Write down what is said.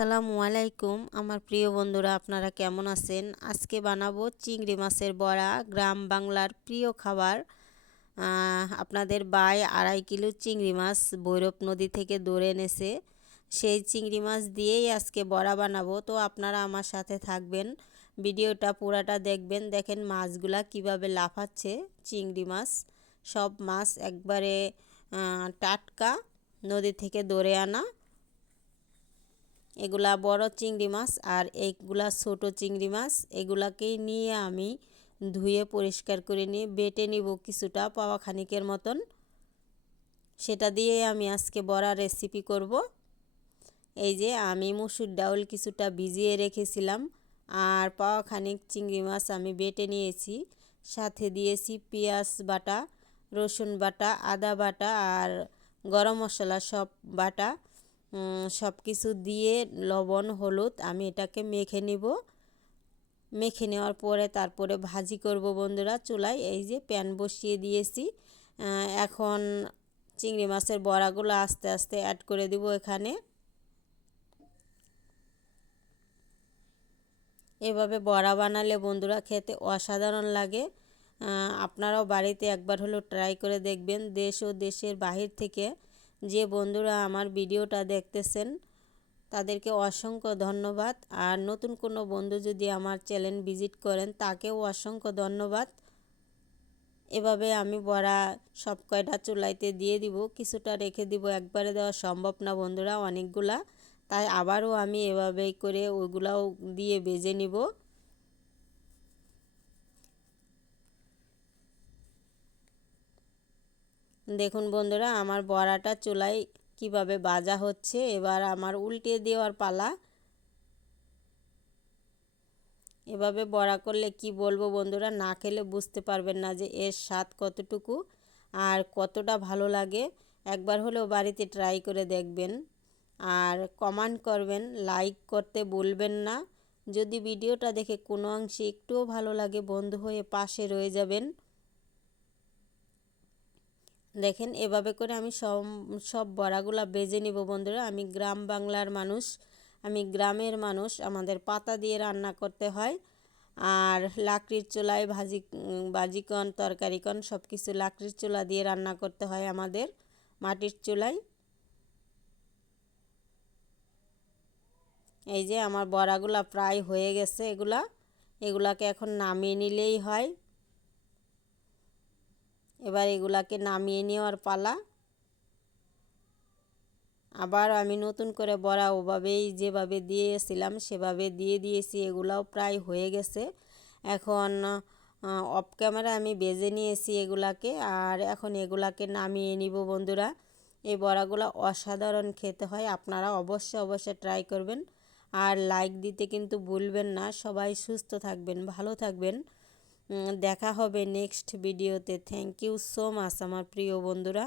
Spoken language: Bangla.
আসসালামু আলাইকুম আমার প্রিয় বন্ধুরা, আপনারা কেমন আছেন? আজকে বানাবো চিংড়ি মাছের বড়া, গ্রাম বাংলার প্রিয় খাবার। আপনাদের ভাই 2.5 কিলো চিংড়ি মাছ ভৈরব নদী থেকে ধরে এনেছে। সেই চিংড়ি মাছ দিয়েই আজকে বড়া বানাবো। তো আপনারা আমার সাথে থাকবেন, ভিডিওটা পুরাটা দেখবেন। দেখেন মাছগুলা কিভাবে লাফাচ্ছে। চিংড়ি মাছ, সব মাছ একবারে টাটকা, নদী থেকে ধরে আনা। এগুলা বড় চিংড়ি মাছ আর এইগুলা ছোট চিংড়ি মাছ। এগুলাকেই নিয়ে আমি ধুয়ে পরিষ্কার করে নিয়ে বেটে নিব কিছুটা, পাওয়া খানিকের মতন। সেটা দিয়ে আমি আজকে বড়া রেসিপি করব। এই যে আমি মসুর ডাউল কিছুটা ভিজিয়ে রেখেছিলাম, আর পাওয়া খানিক চিংড়ি মাছ আমি বেটে নিয়েছি। সাথে দিয়েছি পেঁয়াজ বাটা, রসুন বাটা, আদা বাটা আর গরম মশলা সব বাটা। সব কিছু দিয়ে লবণ হলুদ আমি এটাকে মেখে নিব। মেখে নেওয়ার পরে তারপরে ভাজি করব বন্ধুরা চুলায়। এই যে প্যান বসিয়ে দিয়েছি। এখন চিংড়ি মাছের বড়াগুলো আস্তে আস্তে অ্যাড করে দিব এখানে। এভাবে বড়া বানালে বন্ধুরা খেতে অসাধারণ লাগে। আপনারাও বাড়িতে একবার হলেও ট্রাই করে দেখবেন। দেশ ও দেশের বাহির থেকে যে বন্ধুরা আমার ভিডিওটা দেখতেছেন তাদেরকে অসংখ্য ধন্যবাদ। আর নতুন কোনো বন্ধু যদি আমার চ্যানেল ভিজিট করেন তাকেও অসংখ্য ধন্যবাদ। এভাবে আমি বড়া সব কয়টা চুলাইতে দিয়ে দিব, কিছুটা রেখে দিব, একবারে দেওয়া সম্ভব না বন্ধুরা অনেকগুলা। তাই আবারও আমি এভাবেই করে ওইগুলাও দিয়ে ভেজে নিব। দেখুন বন্ধুরা আমার বড়াটা চুলায় কিভাবে ভাজা হচ্ছে। এবার আমার উল্টে দেওয়ার পালা। এভাবে বড়া করলে কি বলবো বন্ধুরা, না খেলে বুঝতে পারবেন না যে এর স্বাদ কতটুকু আর কতটা ভালো লাগে। একবার হলেও বাড়িতে ট্রাই করে দেখবেন আর কমেন্ট করবেন, লাইক করতে ভুলবেন না। যদি ভিডিওটা দেখে কোনো অংশে একটুও ভালো লাগে বন্ধু হয়ে পাশে রয়ে যাবেন। দেখেন এভাবে করে আমি সব বড়াগুলা ভেজে নিব বন্ধুরা। আমি গ্রাম বাংলার মানুষ, আমি গ্রামের মানুষ। আমাদের পাতা দিয়ে রান্না করতে হয়। আর লাকড়ির চুলায় ভাজিকন তরকারিকন সব কিছু লাকড়ির চুলা দিয়ে রান্না করতে হয় আমাদের, মাটির চুলায়। এই যে আমার বড়াগুলা প্রায় হয়ে গেছে। এগুলাকে এখন নামিয়ে নিলেই হয়। এবার এগুলাকে নামিয়ে নেওয়ার পালা। আবার আমি নতুন করে বড়া ওভাবেই যেভাবে দিয়েছিলাম সেভাবে দিয়ে দিয়েছি। এগুলাও প্রায় হয়ে গেছে। এখন অফ ক্যামেরা আমি ভেজে নিয়েছি এগুলাকে, আর এখন এগুলাকে নামিয়ে নিব বন্ধুরা। এই বড়াগুলো অসাধারণ খেতে হয়, আপনারা অবশ্যই ট্রাই করবেন। আর লাইক দিতে কিন্তু ভুলবেন না। সবাই সুস্থ থাকবেন, ভালো থাকবেন। দেখা হবে নেক্সট ভিডিওতে। থ্যাংক ইউ সো মাচ আমার প্রিয় বন্ধুরা।